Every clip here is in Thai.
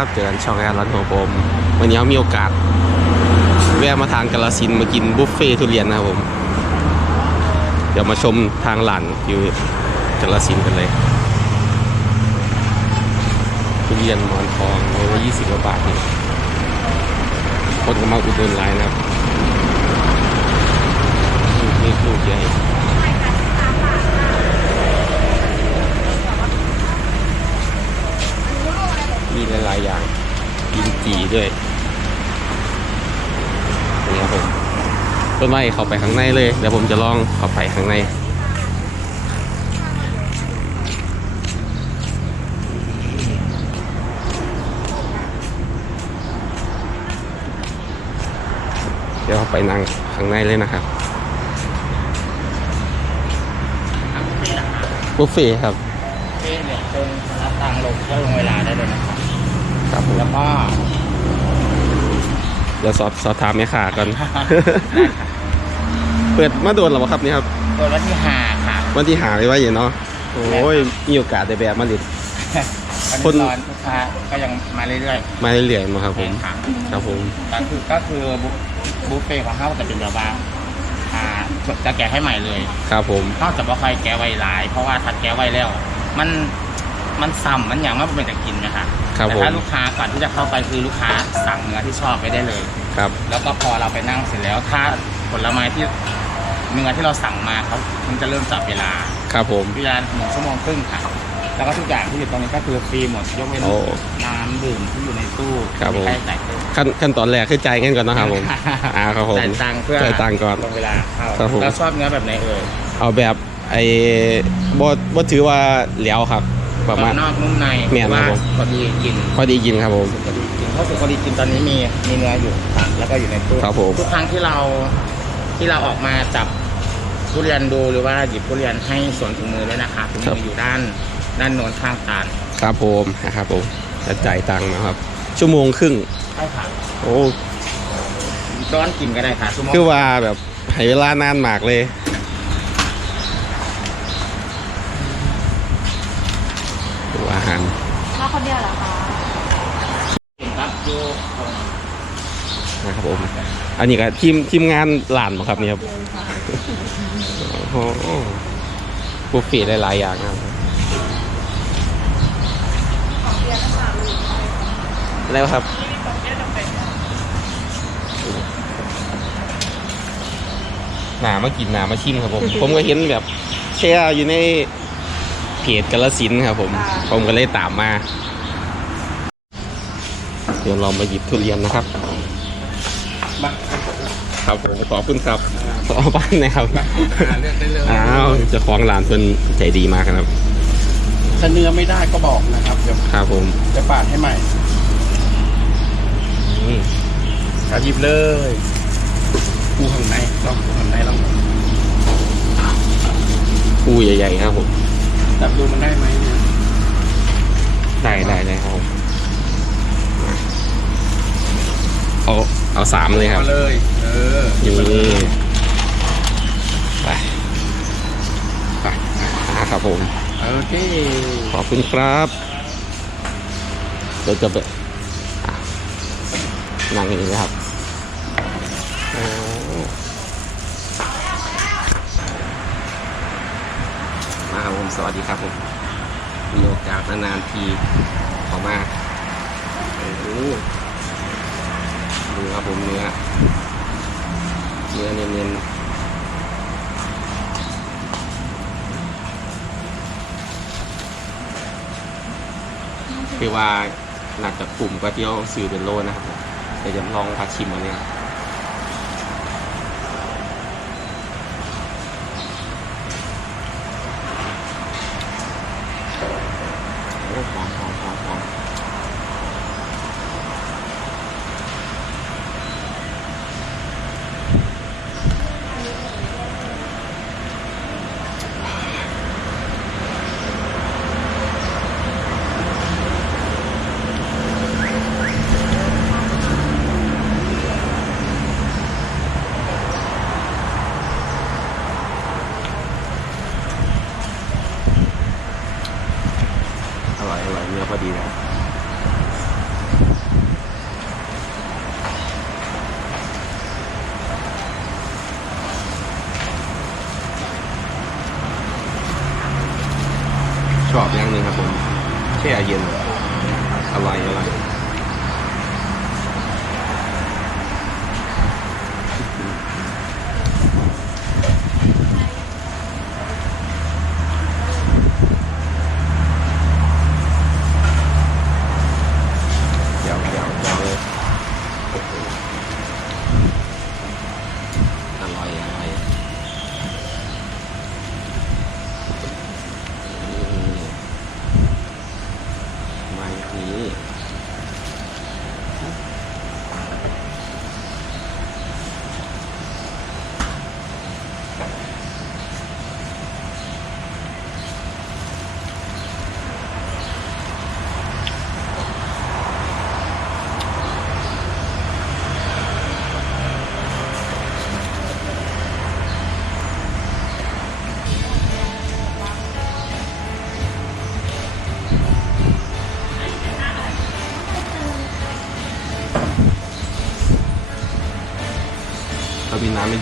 ับเจอกันช่องแอร์ร้านของผมวันนี้มีโอกาส แวะมาทางกาลสินมากินบุฟเฟ่ทุเรียนนะครับผม เดี๋ยวมาชมทางหลังอยู่กาลสินกันเลยทุเรียนหมอนทองโลละยี่สิบกว่าบาทนี่คนก็มาอุดหนุนหลายนะครับลูกนี่ลูกใหญ่ มีหลายๆอย่างกินจีด้วยนี่ครับผมต้นไม้เข้าไปข้างในเลยเดี๋ยวผมจะลองเข้าไปข้างในเดี๋ยวเราไปนั่งข้างในเลยนะครับบุฟเฟ่ต์ครับ เฟ่เนี่ยเป็นรับตังค์ลงเพื่อลงเวลาได้เลยนะครับ ครับผมแล้วก็เดี๋ยวสอบสอบถามแม่ค้าก่อน เปิดมาโดนหรอครับนี่ครับเปิดวันที่ห้าค่ะวันที่หาเลยว่าอย่างเนาะโอ้ยมีโอกาสได้แบบมาดิดวันคนนี้ร้อนลูกค้าก็ยังมาเรื่อยมาเรื่อยๆมาครับๆผม ค่ะครับผม ก็คือก็คือบุบุฟเฟ่ต์ของเขาจะเป็นแบบว่าอ่าจะแกะให้ใหม่เลย ครับผมเขาจะบ่ค่อยแกะไว้หลาย เพราะว่าถ้าแกะไว้แล้ว มัน มันซ้ำมันอย่างว่าเป็นจะกินนะคะครับแต่ผม ถ้าลูกค้าก่อนที่จะเข้าไปคือลูกค้าสั่งเนื้อที่ชอบไปได้เลย ครับแล้วก็พอเราไปนั่งเสร็จแล้วถ้าผลไม้ที่เนื้อที่เราสั่งมาเขามันจะเริ่มจับเวลาครับผม เวลาหนึ่งชั่วโมงครึ่งค่ะ แล้วก็ทุกอย่างที่อยู่ตรงนี้ก็คือฟรีหมดยกเว้นโอ้น้ำดื่มที่อยู่ในตู้ครับผมใช้จ่ายเพิ่มขั้นขั้นตอนแรกคือจ่ายเงินก่อนนะครับผมอ่าครับผม จ่ายตังค์เพื่อจ่ายตังค์ก่อนลงเวลาเข้าครับผมเราชอบเนื้อแบบไหนเอ่ย เอาแบบไอ้บดถือว่าเหลียวครับ ประมาณกรอบนอกนุ่มในแม่นครับว่าผม พอดีกินพอดีกินครับผม พอดีกินเพราะสุกพอดีกินตอนนี้มีมีเนื้ออยู่ค่ะแล้วก็อยู่ในตู้ครับผม ทุกครั้งที่เราที่เราออกมาจับทุเรียนดูหรือว่าหยิบทุเรียนให้สวนถุงมือด้วยนะคะถุงครัมืบออยู่ด้านด้านโน้นข้างตาลครับผมนะครับผมจะจ่ายตังค์นะครับ ชั่วโมงครึ่ง ใช่ค่ะโอ้ ร้อนกินก็ได้ค่ะชั่วโมงคือว่าแบบให้เวลานานมากเลยดูอาหาร มาคนเดียวเหรอคะครับดูนะครับผมอันนี้ก็ทีมทีมงานหลานบ่ครับเนี่ยครับโอ้โหบุฟเฟ่ต์หลายอย่างครับอะไรวครับหนามากินหนามาชิมครับผม ผมก็เห็นแบบแชร์อยู่ใน เพจกาลสินธุ์ครับผม ผมก็เลยตามมา เดี๋ยวเรามาหยิบทุเรียนนะครับ ครับผมขอบคุณครับขอบ้านนะครับเลือกได้เลยอ้าวเจะฟ้าของร้านเพิ่นใจดีมากครับ ถ้าเนื้อไม่ได้ก็บอกนะครับเดี๋ยวครับผมจะปาดให้ใหม่อืมครับหยิบเลยปูข้างในลองปูข้างในลองคู่ใหญ่ๆครับผม จับดูมันได้ไหมเนี่ยได้ได้ได้ครับผมเอาเอาสามเลยครับเอาเลย เออนี่ไปไปอ่าครับผม โอเคขอบคุณครับเดี๋ยวจะไปอะนั่งอย่างนี้นะครับ สวัสดีครับผมมีโอกาสนานๆทีออมาโอ้ดูครับผมเนื้อเนื้อเนียนๆคือว่าหนักจากกลุ่มก็เที่ยวสื่อเป็นโลนะครับเดี๋ยวจะลองพาชิมอันนี้ค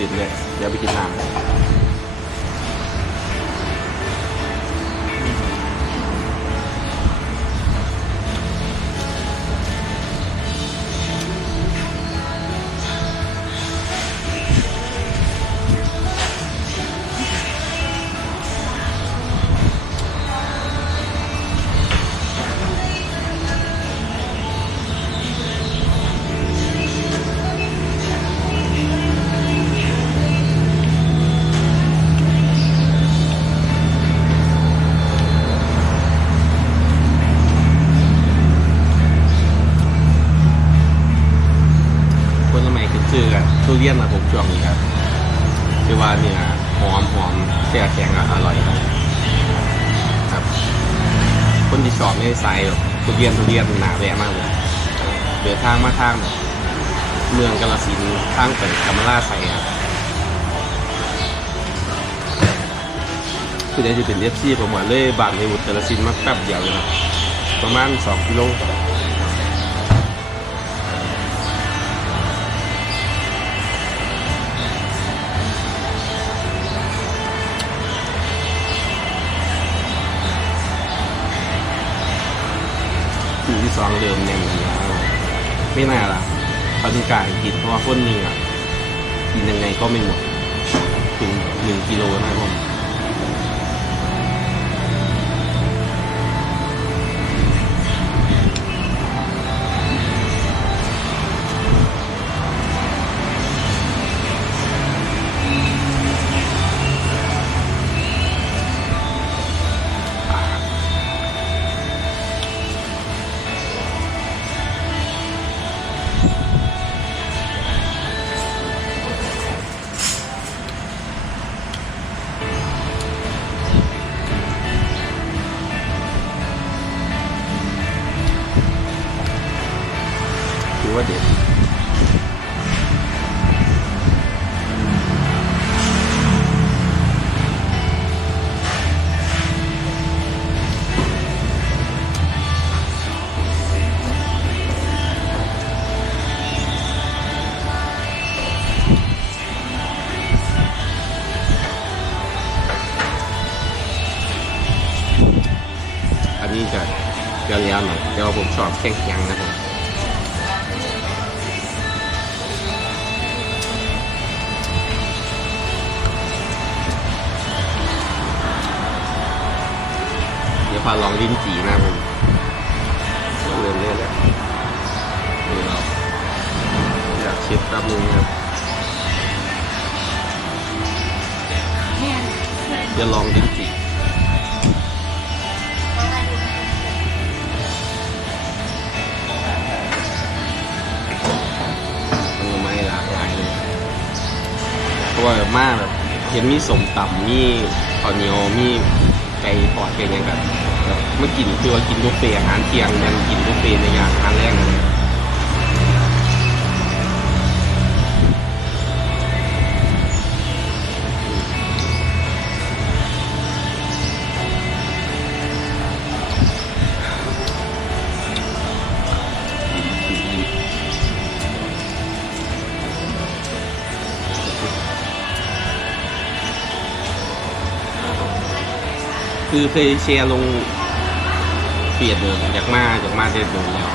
ดื่มเลย เดี๋ยวไปกินน้ำ ในสายแบบทุเรียนทุเรียนหนาแวะมากเลยเดินทางมาทางแบบเมืองกาลสินทางไปกัมะลาไทยครับคือได้จะเป็นเอฟซีผมว่าเลยบาทในอุตรสินมาแป๊บเดียวเลยครับประมาณ2กิโล ซองเดิมยังไม่น่าละเขาถึงกล้ารกินเพราะว่าคนหนึ่งอะกินยังไงก็ไม่หมดถึงหนึ่งกิโลนะครับผม ผมชอบแข็งๆนะครับ ว่าแบบมากแบบเห็นมีสมต่ำมีข้าวเหนียวมีไก่ทอดไก่หยังแบบเมื่อกินคือว่ากินทุกเปียอาหารเที่ยงยันกินทุกเปียในงานอาหารแรก คือเคยแชร์ลงเฟียดเลยอยากมาอยากมาเด็ดูแล้ว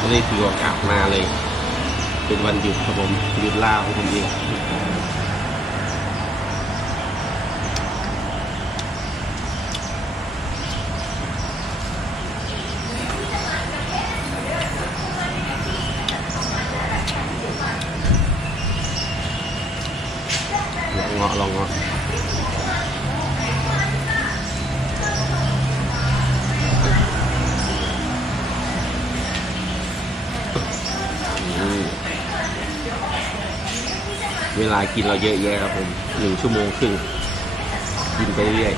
ก็เลยถือโอกาสมาเลย เป็นวันหยุดครับผมหยุดล่าของผมเองลองเงาะลองเงาะ อืมเว ลากินเราเยอะแยะครับผมหนึ่งชั่วโมงครึ่งกินไปเรื่อย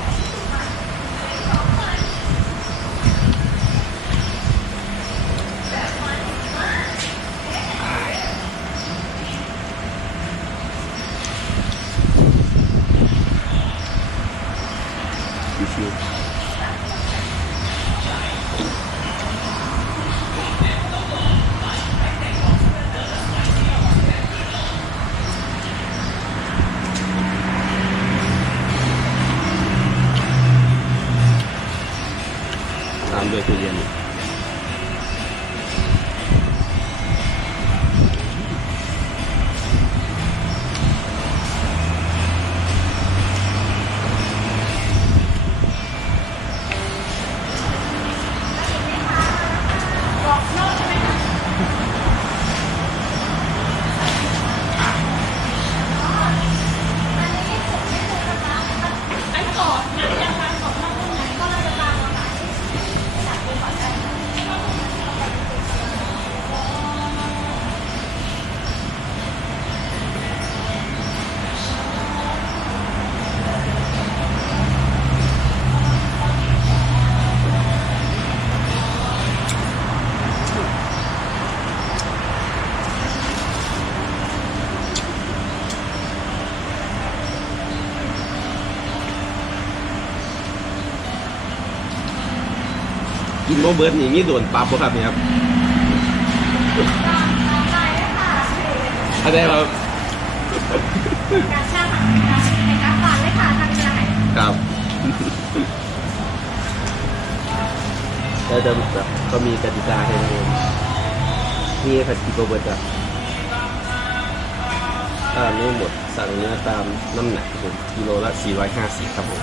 กินโมเบิร์ตนี่มีโดนปรับบ่ครับเนี่ยครับอะไรครับการช่างในการฝากเลยค่ะทางไหนครับแล้วจะแบบก็มีกติกาให้เรานี่ผัดกิโกเบิร์ตอะถ้าไม่หมดสั่งเนื้อตามน้ำหนักครับผมกิโลละ 450 ครับผม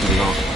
กิน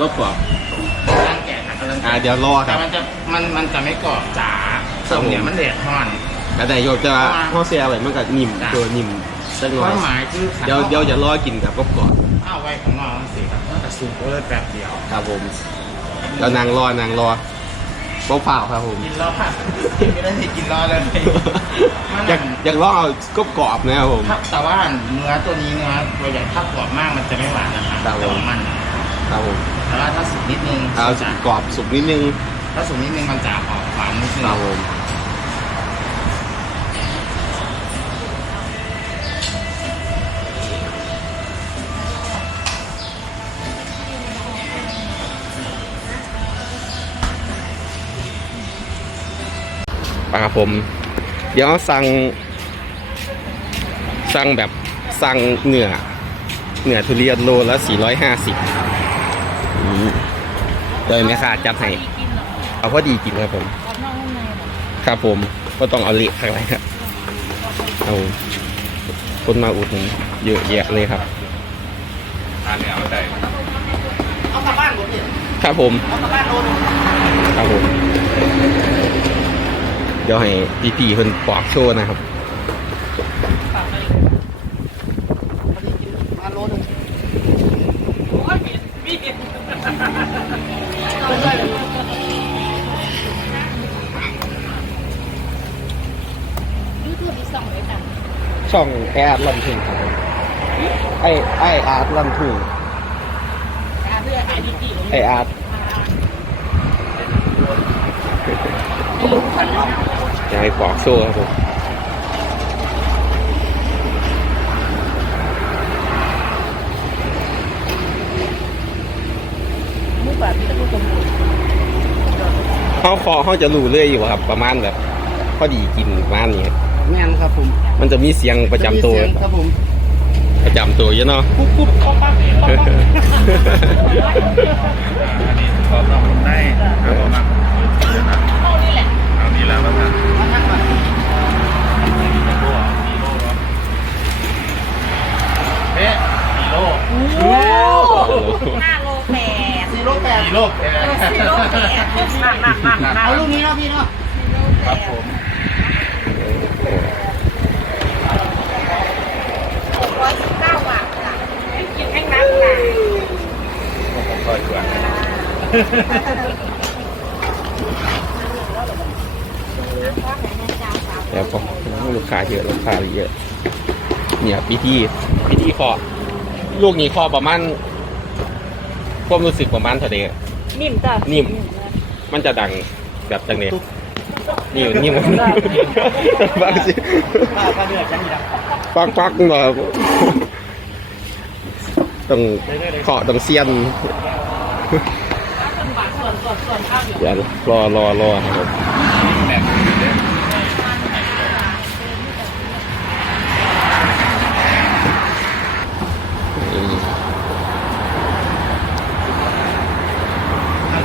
นื้ออีกว่าพี่ก็กรอบร่างแกะกำลังอ่าเดี๋ยวรอคแต่รับมันจะมันมันจะไม่กรอบจ๋าครับส่งเนี่ยผมมันเดือดร้อนแต่โยมจะห่อเสียอะไรมันก็นิ่มจ้ะ ตัวนิ่มสักหคน่อวายมหมายคือเดี๋ยวเดี๋ยวจะรอกินกับกรอบก่อนเอาไว้ของนอกสิครับมันจะสุกเลยแป๊บเดียวครับผมแล้วนางรอนางรอเปล่าๆครับผม กินรอดไม่ได้กินรอดเลยมันอยากอยากลองเอากรอบกรอบๆนะครับผม ถ้าแต่ว่าเนื้อตัวนี้เนื้อตัวใหญ่ถ้ากรอบมากมันจะไม่หวานนะครับครับผม แต่ว่ามัน ครับผม แต่ว่าถ้าสุกนิดนึงเอาจะกรอบสุกนิดนึง ถ้าสุกนิดนึงมันจะออกหวานนิดนึงครับผมปลาครับผม เดี๋ยวสั่ง สั่งแบบสั่งเนื้อเนื้อทุเรียนโลละ450อืม โดยแม่ค้าจัดให้เอาพอดีกินครับผมครับผมก็ต้องเอาเละข้างในครับเอาคนมาอุดหนุนเยอะแยะเลยครับทานเนี่ยเอาใจเอากลับบ้านผมดิครับผมเอากลับบ้านโดนครับผมเดี๋ยวให้พี่พีเพิ่นปอกโชว์นะครับ ช่องแอร์ลันทุ่งครับผมไอไออาร์ตลันทุ่งเพื่อขายดีดีไออาร์ตอยากให้ปอกโชว์ครับผมมือปากที่ตะกุกสมบูรณ์เขาคอเขาจะรู้เรื่อยอยู่ครับ ประมาณแบบพอดีกินประมาณนี้ครับ แม่นครับผมมันจะมีเสียงประจำตัวจะมีเสียงครับผมประจำตัวเยอะเนาะ ปุ๊บปุ๊บป๊อปปั๊บป๊อปปั๊บอันนี้ขอต้องได้ครับผมอะเข้านี่แหละเอานี้แล้วก็ทานมานั่งมามีโลอะมีโลเนาะเอ๊ะมีโลโอ้ห้าโลแปดสี่โลแปดมีโลแกสี่โลแปดหนักหนักหนักหนักเอาลูกนี้เนาะพี่เนาะ ครับผม หกร้อยสิบเก้าบาทค่ะกินแห้งน้ำหนา ผมคอยกว่าแล้วก็ลูกค้าเยอะลูกค้าเยอะ เนี่ยพิธีพิธีเคาะลูกนี้เคาะประมาณความรู้สึกประมาณเท่าเดนิ่มจ้ะนิ่ม มันจะดังแบบจังเดนี่นิ่มบางสิป้าป้าเดือดจังดีนะปักปักหน่อย ต้องเคาะต้องเซียนอย่ารอรอรอครับผมแบบอืม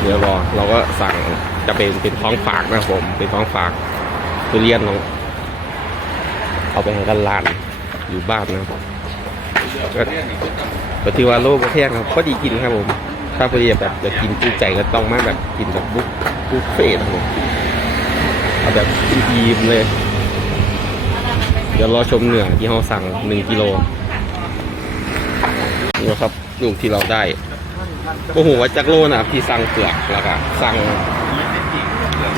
เดี๋ยวรอเราก็สั่งจะเป็นเป็นท้องฝากนะครับผมเป็นท้องฝากทุเรียนเราเอาไปให้กันลานอยู่บ้านนะครับผม ก็ก็ถือว่าโลกประเทศครับก็ดีกินครับผม ถ้าพอดีแบบจะกินจูใจก็ต้องมาแบบกินแบบบุฟบุฟเฟ่ต์ครับผมเอาแบบอิ่มๆเลย เดี๋ยวรอชมเหนือที่เราสั่งหนึ่งกิโลนี่ครับลูกที่เราได้โอ้โหว่าจักโลนะครับที่สั่งเปลือกแล้วก็สั่ง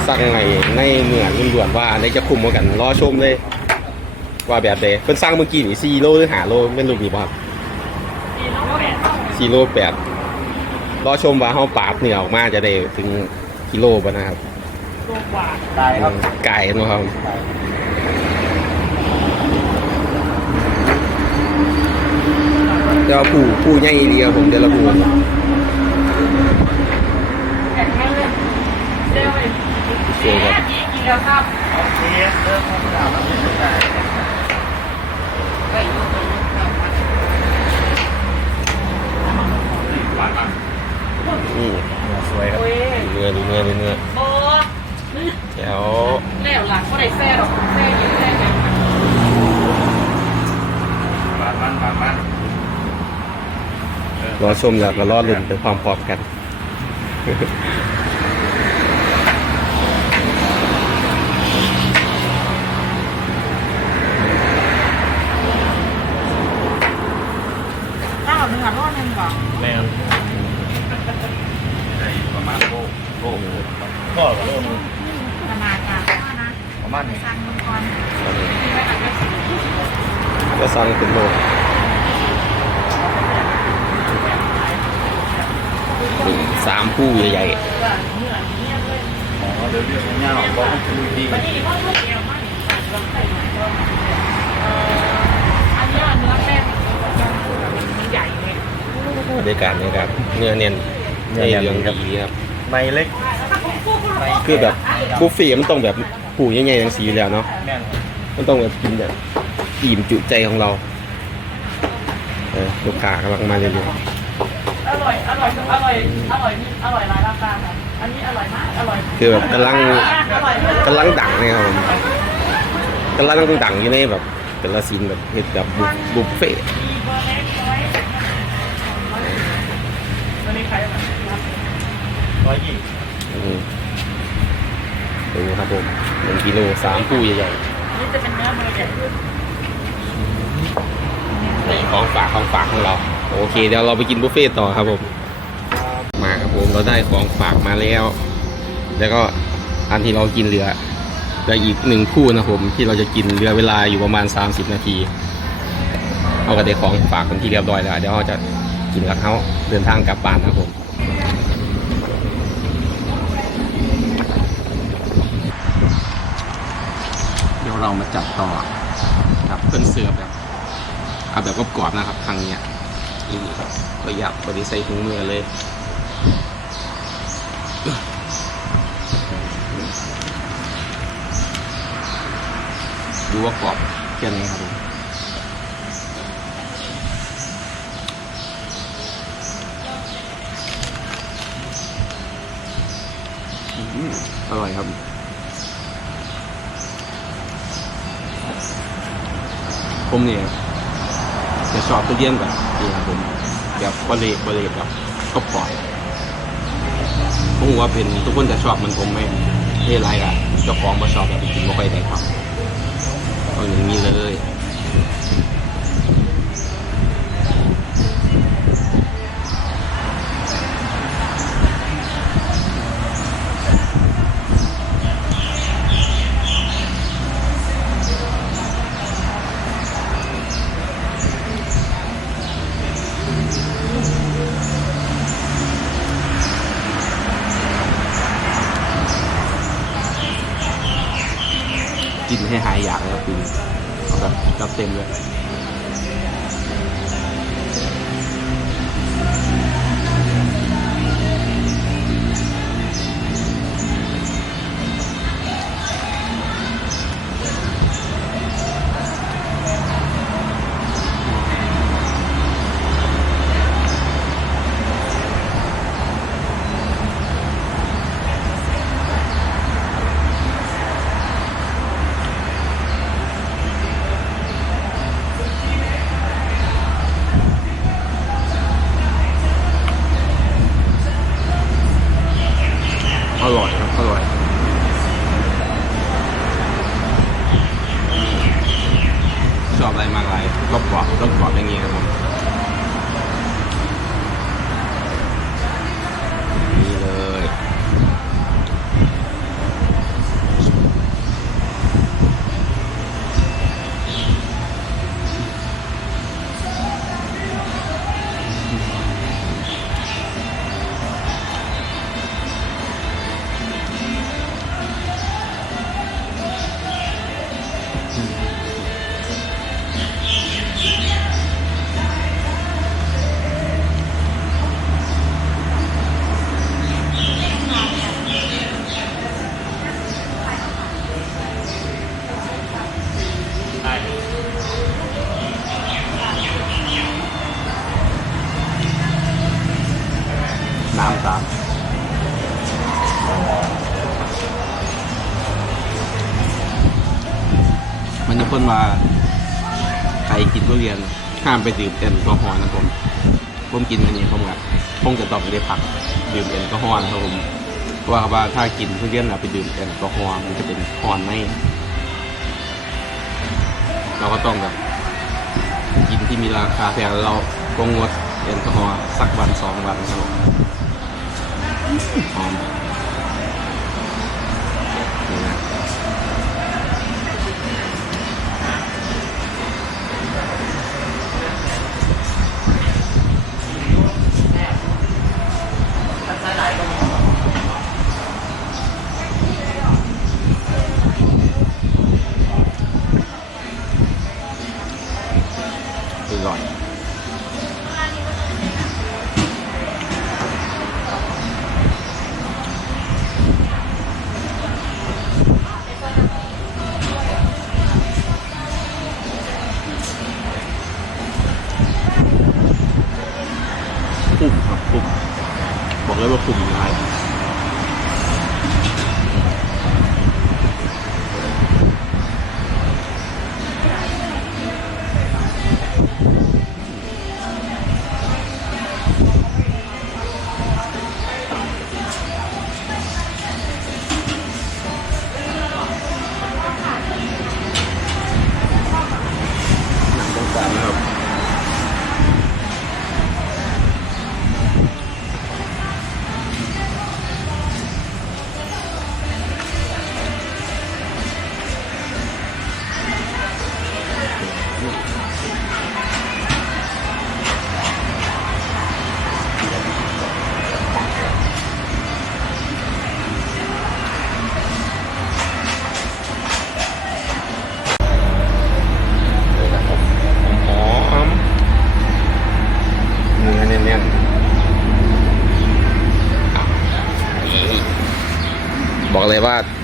สั่งในในเหนือล้วนๆว่าอันไหนจะคุมกว่ากันรอชมเลย ว่าแบบใดเพิ่นสั่งเมื่อกี้นี่สี่โลหรือห้าโลเป็นลูกนี่บ่ครับ สี่โลแปดรอชมว่าเฮาปาดเนื้อออกมาจะได้ถึงกิโลบ่นะครับได้ครับไก่เนาะครับเดี๋ยวผู้ผู้ใหญ่ดีครับผมเดี๋ยวเราผู้แข็งมากเลยเร็วเลยเสียครับกินแล้วครับโอเคเริ่มทำงานแล้ว ได้หวานมากนี่สวยครับโอ้ยเนื้อดูเนื้อดูเนื้อโอ้แถวแล้วหลังก็ได้แซ่หรอกแซ่ยิงแซ่ยังหวานมันหวานมันรอชมแล้วก็รอลุ้นไปพร้อมๆกันข้าวเนื้อร้อนนึงก่อนแม่ได้ประมาณโล โล ก็โลนึงขนาดจ้ะว่านะประมาณนี้สั่งมังกรมีไว้ตัดกระสีก็สั่งเป็นโลนี่สามคู่ใหญ่อ๋อเดี๋ยวเรียกง่ายๆบอกให้คุยดีอันนี้ว่าลูกเดียวมากอันนี้เนื้อแป้งมันใหญ่เลยๆบรรยากาศบรรยากาศเนื้อเนียนใช่เหลืองดีครับ ในเล็ก คือแบบบุฟเฟ่ต์มันต้องแบบผูใหญ่ๆอย่างสีอยู่แล้วเนาะแน่นมันต้องแบบกินแบบอิ่มจุใจของเราเออลูกค้ากำลังมาเรื่อยอร่อยอร่อยอร่อยอร่อยอร่อยนี่อร่อยหลายราคาค่ะอันนี้อร่อยมากอร่อยๆคือแบบกำลังอร่อยมากกำลังดังเลยครับผมกำลังดังอยู่ในแบบแต่ละซีนแบบเห็ดแบบบุฟบุฟเฟ่ต์มีเบอร์เล็กน้อยเบอร์เล็กขายอะไรครับร้อยยี่อืม ดูครับผมหนึ่งกิโลสามคู่ใหญ่นี่จะเป็นเนื้อเบอร์ใหญ่ขึ้นๆนี่ของฝากของฝากของเรา โอเค เดี๋ยวเราไปกินบุฟเฟ่ต์ต่อครับผม มาครับผมเราได้ของฝากมาแล้ว แล้วก็อันที่เรากินเหลือเหลืออีกหนึ่งคู่นะผมที่เราจะกินเหลือเวลาอยู่ประมาณ 30 นาที เอากระเดของฝากเป็นที่เรียบร้อยแล้ว เดี๋ยวเราจะกินกับเขาเดินทางกลับบ้านนะครับผม เรามาจัดต่อครับเพิ่นเสือแบบเอาแบบกรอบๆนะครับครั้งเนี้ยนี่ครับก็ยับบริใส่ถุงมือเลยดูว่ากรอบแค่นี้ครับผมอร่อยครับ ผมเนี่ยจะชอบทุเรียนแบบนี้ครับผมแบบบะเบะเลแบบก็ปล่อยผมว่าเป็นทุกคนจะชอบมันผมไหมเท่ไรล่ะเจ้าของมาชอบแบบกินไม่ค่อยได้ครับเอาอย่างนี้เลย กินให้หายอยากเลยครับคือ เอาแบเต็มเลย ไปดื่มแอลกอฮอล์นะผมผมกินอันนี้ผมกับผมจะต้องไม่ได้พักดื่มแอลกอฮอล์นะครับผมเพราะว่าว่าถ้ากินทุเรียนเราไปดื่มแอลกอฮอล์มันจะเป็นฮอนไม่เราก็ต้องแบบกินที่มีราคาแพงเราก็งดแอลกอฮอล์สักวันสองวันครับผมหอม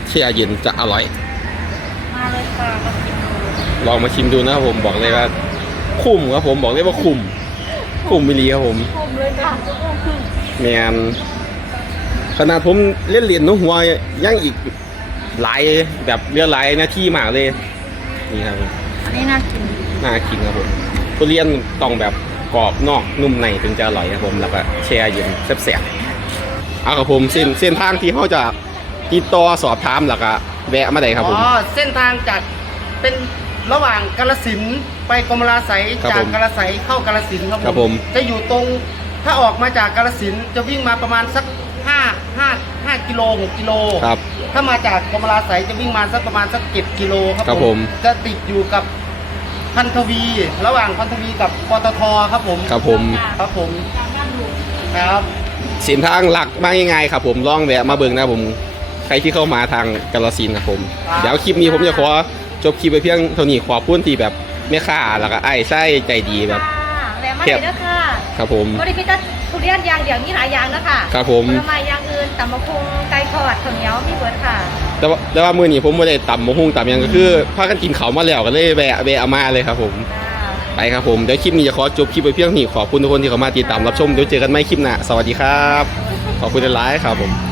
เลยว่าเชี่ยเย็นจะอร่อย มาเลยค่ะมากินดูลองมาชิมดูนะครับผมบอกเลยว่า คุ้มครับผมบอกเลยว่าคุ้มคุ้มมิลีครับผมคุ้มเลยค่ะชั่วโมงครึ่งแมนขนาดผมเล่นเหรียญน้หัวยังอีกหลายแบบเรือหลายหน้าที่มากเลย นี่ครับผมอันนี้น่ากินน่ากินครับผมทุเรียนต้องแบบกรอบนอกนุ่มในถึงจะอร่อยครับผมแล้วก็แช่เย็นแซ่บๆเอาครับผมเส้นเส้นทางที่เขาจะ ติดต่อสอบถามแล้วก็แวะมาได้ครับผม อ๋อเส้นทางจากเป็นระหว่างกาลสินธุ์ไปกรมราไสยครับจากผมกาลไสยเข้ากาลสินธุ์ครับครับผม จะอยู่ตรงถ้าออกมาจากกาลสินธุ์จะวิ่งมาประมาณสัก5 5 5กิโล6กิโลครับ ถ้ามาจากกรมราไสยจะวิ่งมาสักประมาณสัก7กิโลครับครับผม จะติดอยู่กับพันธวี ระหว่างพันธวีกับปตทครับผมครับผมครับผมจากบ้านหลวงครับ เส้นทางหลักมาง่ายๆครับผมลองแวะมาเบิ่งนะครับผม ใครที่เข้ามาทางกาลสินธุ์ครับผม เดี๋ยวคลิปนี้ผมจะขอจบคลิปไปเพียงเท่านี้ขอบคุณที่แบบแม่ค้าแล้วก็ไอ้ไส้ใจดีแบบค่ะแล้วมาเลยนะคะครับผมบริพิตรทุเรียนอย่างเดียวมีหลายอย่างนะคะครับผมผลไม้อย่างอื่นตำมะพุงไก่ทอดข้าวเหนียวมีเบิร์ดค่ะแต่ว่าแต่ว่ามื้อนี้ผมไม่ได้ต่ำมะฮุ่งต่ำหยังก็คือพากันกินเขาวมาแล้วก็เลยแวะแวะเอามาเลยครับผมไปครับผมเดี๋ยวคลิปนี้จะขอจบคลิปไปเพียงเท่านี้ขอบคุณทุกคนที่เข้ามาติดตามรับชมเดี๋ยวเจอกันใหม่คลิปหน้าสวัสดีครับ ขอบคุณหลายๆครับผม